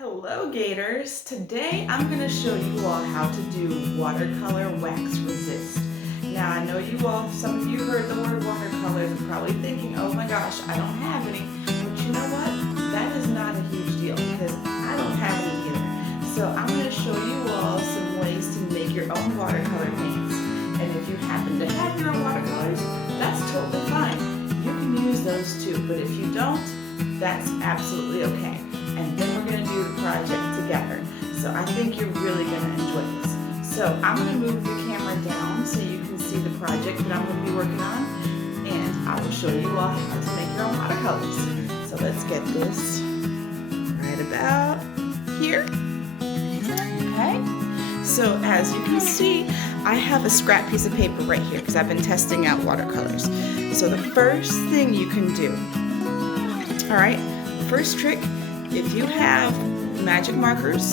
Hello Gators! Today I'm going to show you all how to do watercolor wax resist. Now I know you all, some of you heard the word watercolors and probably thinking, oh my gosh, I don't have any. But you know what? That is not a huge deal because I don't have any either. So I'm going to show you all some ways to make your own watercolor paints. And if you happen to have your own watercolors, that's totally fine. You can use those too, but if you don't, that's absolutely okay. And then we're going to do the project together. So I think you're really going to enjoy this. So I'm going to move the camera down so you can see the project that I'm going to be working on, and I will show you all how to make your own watercolors. So let's get this right about here. Okay. So as you can see, I have a scrap piece of paper right here because I've been testing out watercolors. So the first thing you can do, all right, first trick, if you have magic markers,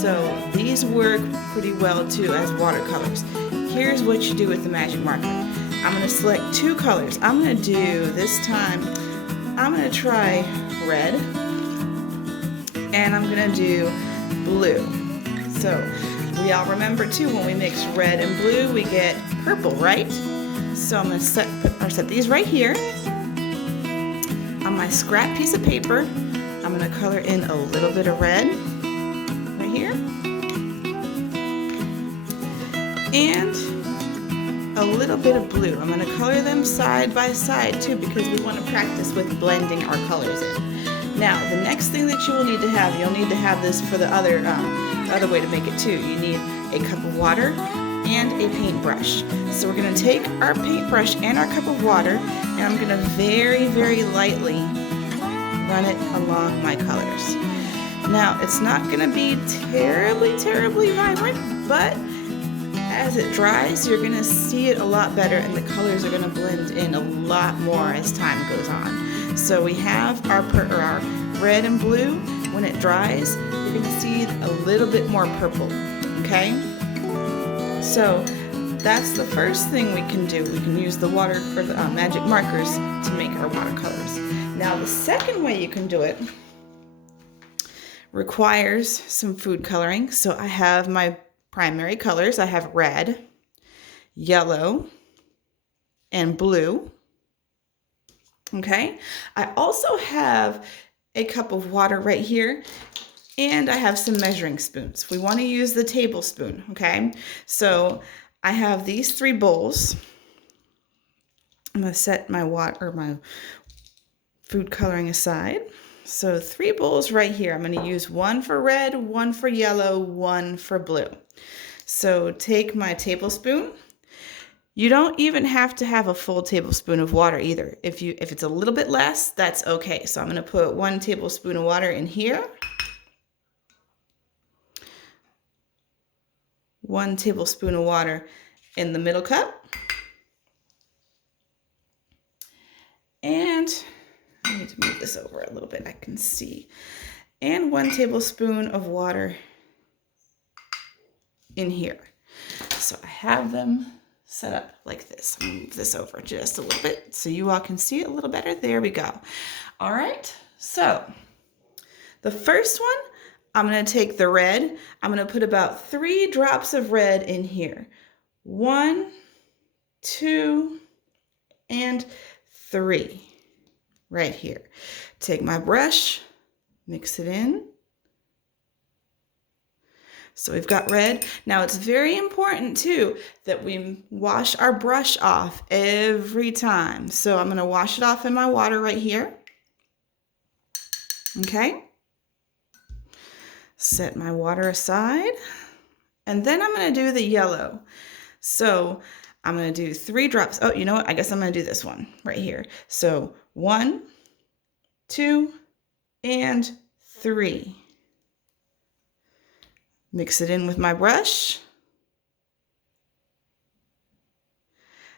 so these work pretty well too as watercolors. Here's what you do with the magic marker. I'm going to select two colors. I'm going to do, this time, I'm going to try red, and I'm going to do blue. So we all remember too, when we mix red and blue, we get purple, right? So I'm going to set these right here on my scrap piece of paper. I'm going to color in a little bit of red right here and a little bit of blue. I'm going to color them side by side too because we want to practice with blending our colors in. Now the next thing that you will need to have, you'll need to have this for the other way to make it too. You need a cup of water and a paintbrush. So we're going to take our paintbrush and our cup of water, and I'm going to very, very lightly run it along my colors. Now it's not going to be terribly vibrant, but as it dries you're going to see it a lot better and the colors are going to blend in a lot more as time goes on. So we have our red and blue. When it dries you're going to see a little bit more purple. Okay, so that's the first thing we can do. We can use the water or the magic markers to make our watercolors. Now the second way you can do it requires some food coloring. So I have my primary colors. I have red, yellow, and blue. Okay. I also have a cup of water right here, and I have some measuring spoons. We want to use the tablespoon. Okay. So I have these three bowls. I'm going to set my food coloring aside. So 3 bowls right here. I'm going to use one for red, one for yellow, one for blue. So take my tablespoon. You don't even have to have a full tablespoon of water either. If it's a little bit less, that's okay. So I'm going to put 1 tablespoon of water in here. 1 tablespoon of water in the middle cup. And I need to move this over a little bit, I can see. And 1 tablespoon of water in here. So I have them set up like this. I'm gonna move this over just a little bit so you all can see it a little better. There we go. All right, so the first one, I'm gonna take the red. I'm gonna put about 3 drops of red in here. 1, 2, and 3. Right here. Take my brush, mix it in. So we've got red. Now it's very important too that we wash our brush off every time. So I'm going to wash it off in my water right here. Okay. Set my water aside. And then I'm going to do the yellow. So I'm going to do 3 drops. Oh, you know what? I guess I'm going to do this one right here. So 1, 2, and 3. Mix it in with my brush.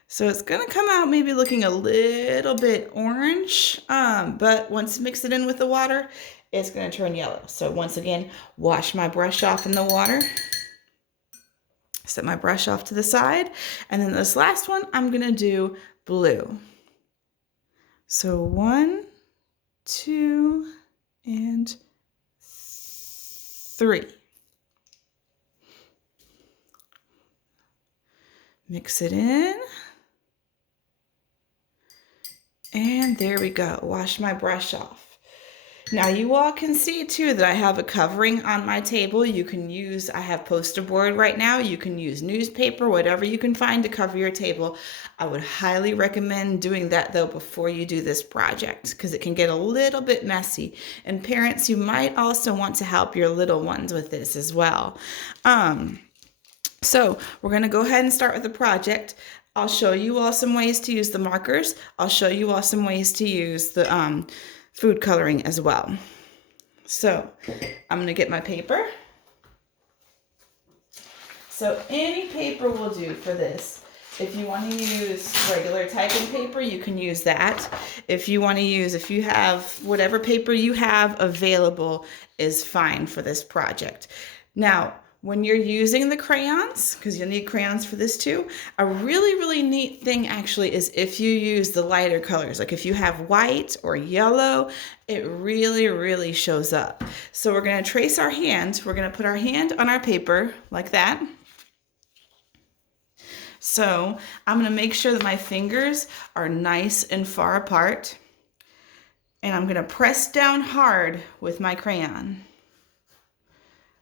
So it's going to come out maybe looking a little bit orange, but once you mix it in with the water, it's going to turn yellow. So once again, wash my brush off in the water. Set my brush off to the side. And then this last one, I'm going to do blue. So 1, 2, and 3. Mix it in. And there we go. Wash my brush off. Now you all can see too that I have a covering on my table. You can use, I have poster board right now. You can use newspaper, whatever you can find to cover your table. I would highly recommend doing that though before you do this project because it can get a little bit messy. And parents, you might also want to help your little ones with this as well. So we're going to go ahead and start with the project. I'll show you all some ways to use the markers. I'll show you all some ways to use the food coloring as well. So I'm going to get my paper. So any paper will do for this. If you want to use regular typing paper, you can use that. If you want to use, if you have whatever paper you have available is fine for this project. Now, when you're using the crayons, because you'll need crayons for this too, a really, really neat thing actually is if you use the lighter colors. Like if you have white or yellow, it really, really shows up. So we're going to trace our hand. We're going to put our hand on our paper like that. So I'm going to make sure that my fingers are nice and far apart. And I'm going to press down hard with my crayon.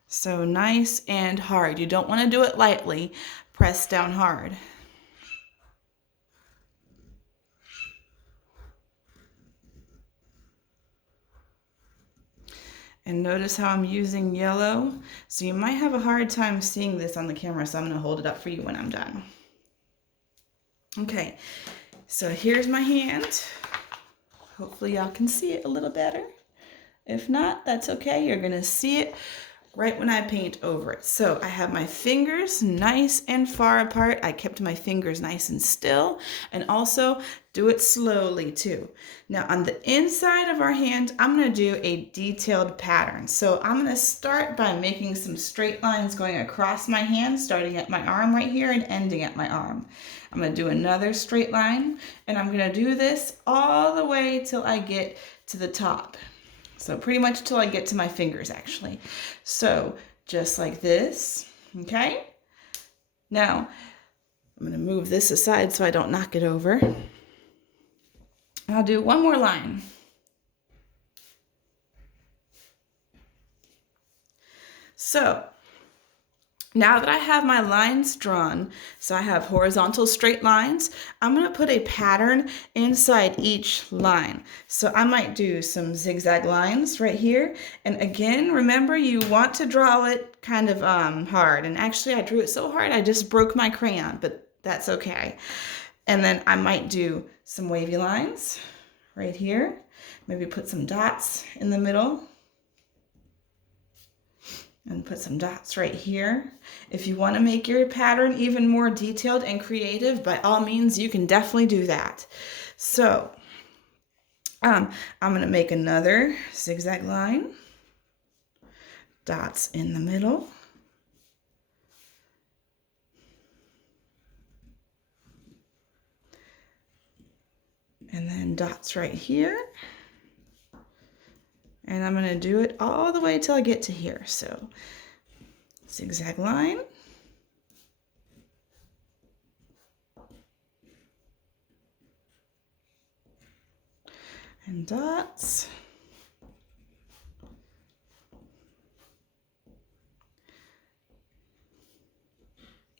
So nice and hard. You don't want to do it lightly. Press down hard. And notice how I'm using yellow. So you might have a hard time seeing this on the camera, so I'm going to hold it up for you when I'm done. Okay, so here's my hand. Hopefully y'all can see it a little better. If not, that's okay. You're going to see it right when I paint over it. So I have my fingers nice and far apart. I kept my fingers nice and still, and also do it slowly too. Now on the inside of our hand, I'm going to do a detailed pattern. So I'm going to start by making some straight lines going across my hand, starting at my arm right here and ending at my arm. I'm going to do another straight line, and I'm going to do this all the way till I get to the top. So pretty much till I get to my fingers actually. So just like this, okay? Now, I'm gonna move this aside so I don't knock it over. I'll do one more line. So now that I have my lines drawn, so I have horizontal straight lines, I'm going to put a pattern inside each line. So I might do some zigzag lines right here. And again, remember you want to draw it kind of hard. And actually I drew it so hard I just broke my crayon, but that's okay. And then I might do some wavy lines right here. Maybe put some dots in the middle. And put some dots right here. If you want to make your pattern even more detailed and creative, by all means, you can definitely do that. So I'm going to make another zigzag line, dots in the middle. And then dots right here. And I'm going to do it all the way till I get to here. So zigzag line. And dots.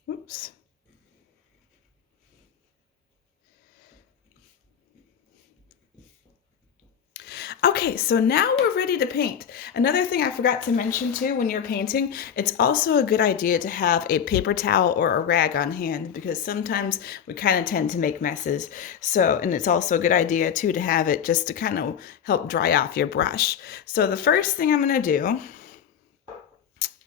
Oops. Okay, so now we're ready to paint. Another thing I forgot to mention too when you're painting, it's also a good idea to have a paper towel or a rag on hand because sometimes we kind of tend to make messes. So, and it's also a good idea too to have it just to kind of help dry off your brush. So the first thing I'm going to do,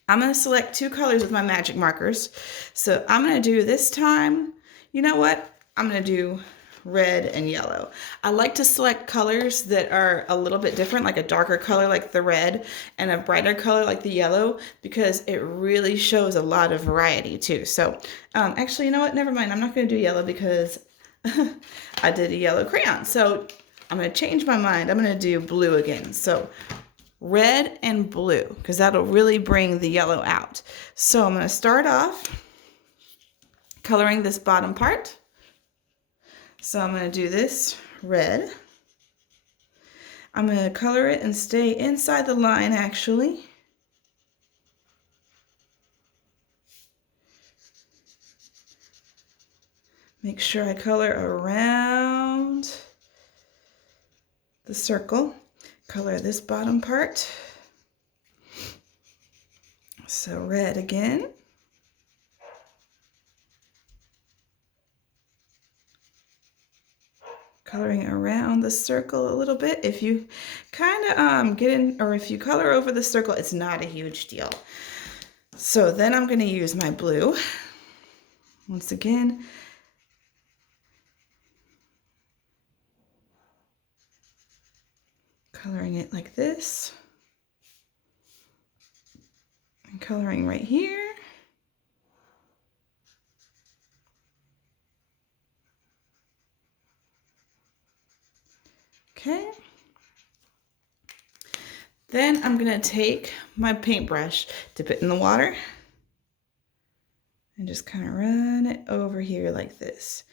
I'm going to select two colors with my magic markers. So I'm going to do this time, you know what? I'm going to do red and yellow. I like to select colors that are a little bit different, like a darker color like the red and a brighter color like the yellow, because it really shows a lot of variety too. So actually, you know what? Never mind. I'm not going to do yellow because I did a yellow crayon. So I'm going to change my mind. I'm going to do blue again. So red and blue, because that'll really bring the yellow out. So I'm going to start off coloring this bottom part. So I'm going to do this red. I'm going to color it and stay inside the line actually. Make sure I color around the circle. Color this bottom part. So red again. Coloring around the circle a little bit. If you kind of get in, or if you color over the circle, it's not a huge deal. So then I'm going to use my blue. Once again, coloring it like this, and coloring right here. Okay. Then I'm going to take my paintbrush, dip it in the water, and just kind of run it over here like this.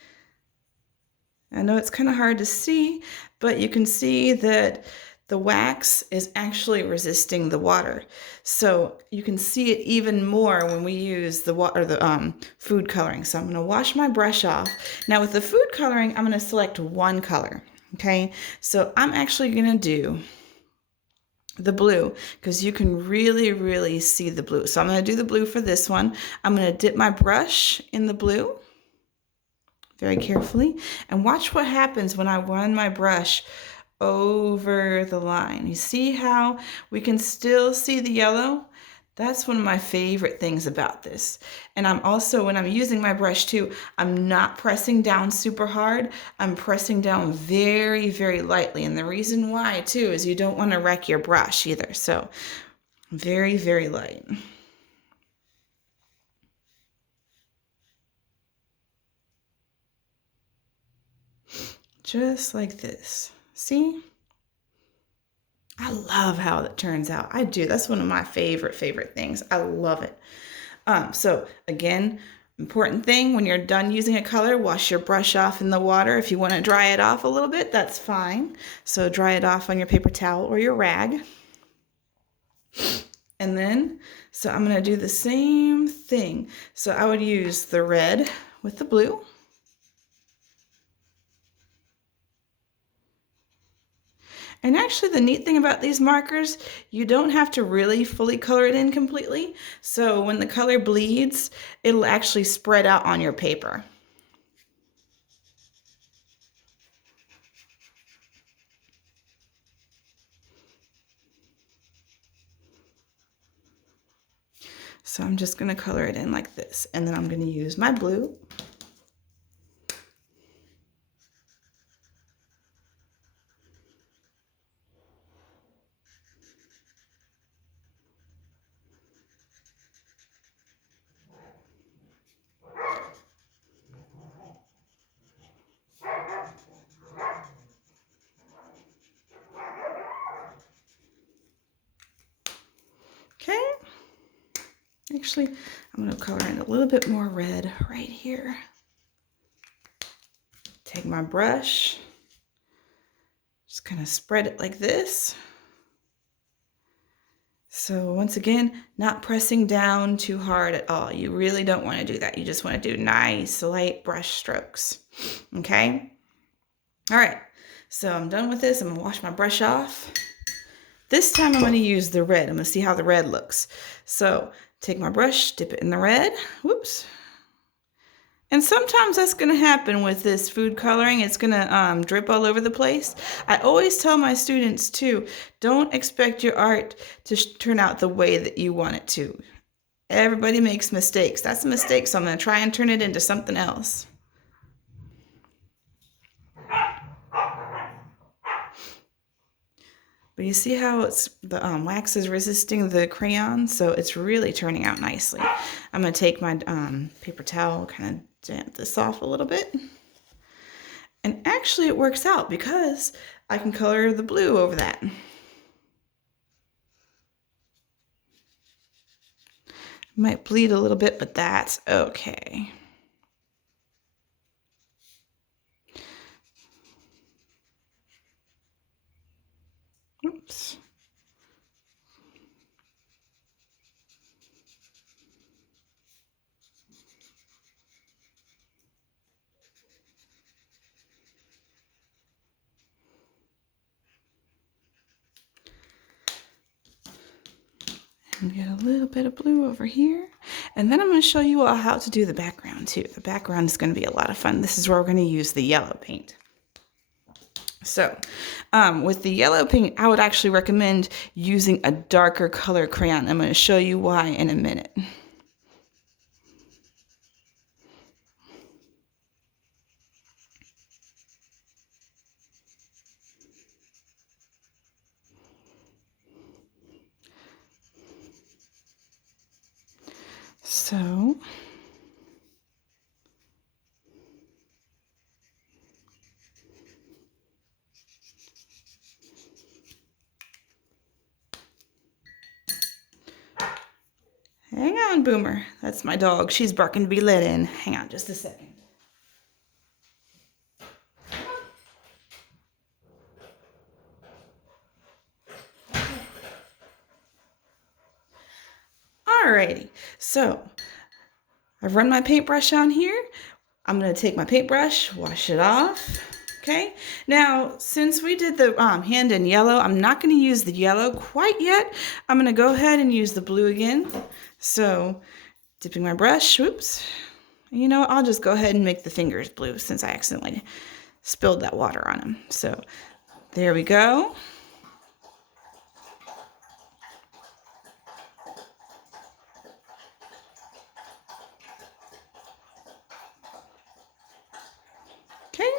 I know it's kind of hard to see, but you can see that the wax is actually resisting the water. So you can see it even more when we use the water, the food coloring. So I'm going to wash my brush off. Now with the food coloring, I'm going to select one color. Okay, so I'm actually going to do the blue because you can really see the blue. So I'm going to do the blue for this one. I'm going to dip my brush in the blue very carefully and watch what happens when I run my brush over the line. You see how we can still see the yellow? That's one of my favorite things about this. And I'm also, when I'm using my brush too, I'm not pressing down super hard. I'm pressing down very lightly. And the reason why too is you don't want to wreck your brush either. So very light. Just like this. See? I love how it turns out. I do. That's one of my favorite things. I love it. So again, important thing, when you're done using a color, wash your brush off in the water. If you want to dry it off a little bit, that's fine. So dry it off on your paper towel or your rag. And then, so I'm going to do the same thing. So I would use the red with the blue. And actually the neat thing about these markers, you don't have to really fully color it in completely. So when the color bleeds, it'll actually spread out on your paper. So I'm just going to color it in like this. And then I'm going to use my blue. Okay. Actually, I'm going to color in a little bit more red right here. Take my brush, just kind of spread it like this. So once again, not pressing down too hard at all. You really don't want to do that. You just want to do nice, light brush strokes. Okay? All right. So I'm done with this. I'm going to wash my brush off. This time I'm going to use the red. I'm going to see how the red looks. So take my brush, dip it in the red. Whoops. And sometimes that's going to happen with this food coloring. It's going to drip all over the place. I always tell my students too, don't expect your art to turn out the way that you want it to. Everybody makes mistakes. That's a mistake, so I'm going to try and turn it into something else. But you see how it's the wax is resisting the crayon, so it's really turning out nicely. I'm going to take my paper towel, kind of damp this off a little bit. And actually it works out because I can color the blue over that. Might bleed a little bit, but that's okay. Oops. And get a little bit of blue over here. And then I'm going to show you all how to do the background too. The background is going to be a lot of fun. This is where we're going to use the yellow paint. So with the yellow paint, I would actually recommend using a darker color crayon. I'm going to show you why in a minute. So hang on, Boomer. That's my dog. She's barking to be let in. Hang on just a second. Alrighty, so I've run my paintbrush on here. I'm going to take my paintbrush, wash it off. Okay, now since we did the hand in yellow, I'm not going to use the yellow quite yet. I'm going to go ahead and use the blue again. So dipping my brush, whoops. You know, I'll just go ahead and make the fingers blue since I accidentally spilled that water on them. So there we go. Okay.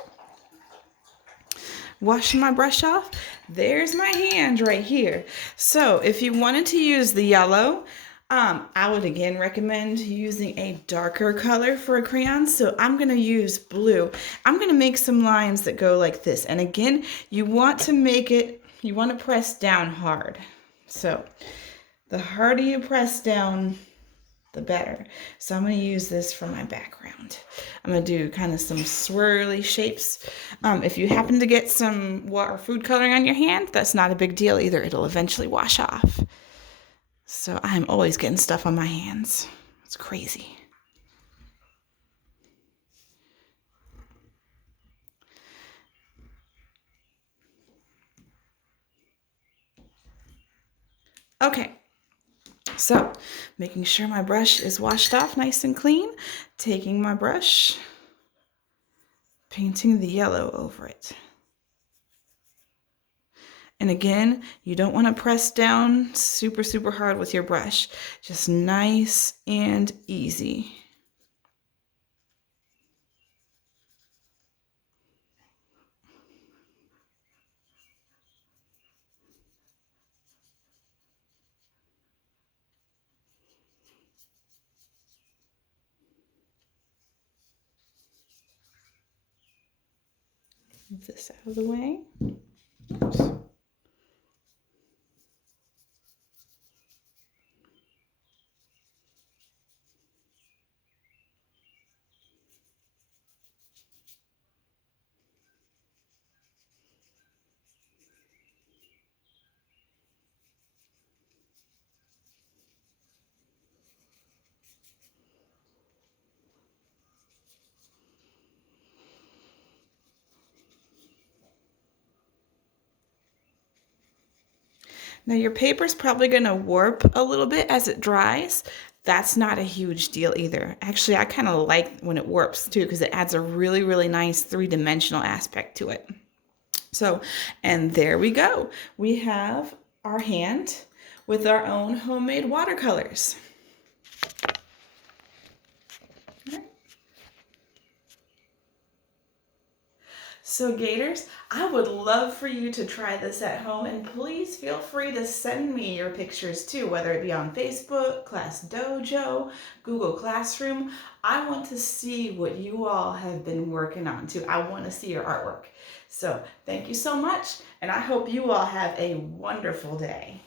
Washing my brush off, there's my hand right here. So if you wanted to use the yellow, I would again recommend using a darker color for a crayon. So I'm going to use blue. I'm going to make some lines that go like this. And again, you want to press down hard. So the harder you press down, the better. So I'm going to use this for my background. I'm going to do kind of some swirly shapes. If you happen to get some water food coloring on your hand, that's not a big deal either. It'll eventually wash off. So I'm always getting stuff on my hands. It's crazy. Okay. So, making sure my brush is washed off nice and clean, taking my brush, painting the yellow over it. And again, you don't want to press down super, super hard with your brush. Just nice and easy. Move this out of the way. Oops. Now your paper's probably going to warp a little bit as it dries. That's not a huge deal either. Actually, I kind of like when it warps too because it adds a really, really nice three-dimensional aspect to it. So, and there we go. We have our hand with our own homemade watercolors. So Gators, I would love for you to try this at home, and please feel free to send me your pictures too, whether it be on Facebook, Class Dojo, Google Classroom. I want to see what you all have been working on too. I want to see your artwork. So thank you so much, and I hope you all have a wonderful day.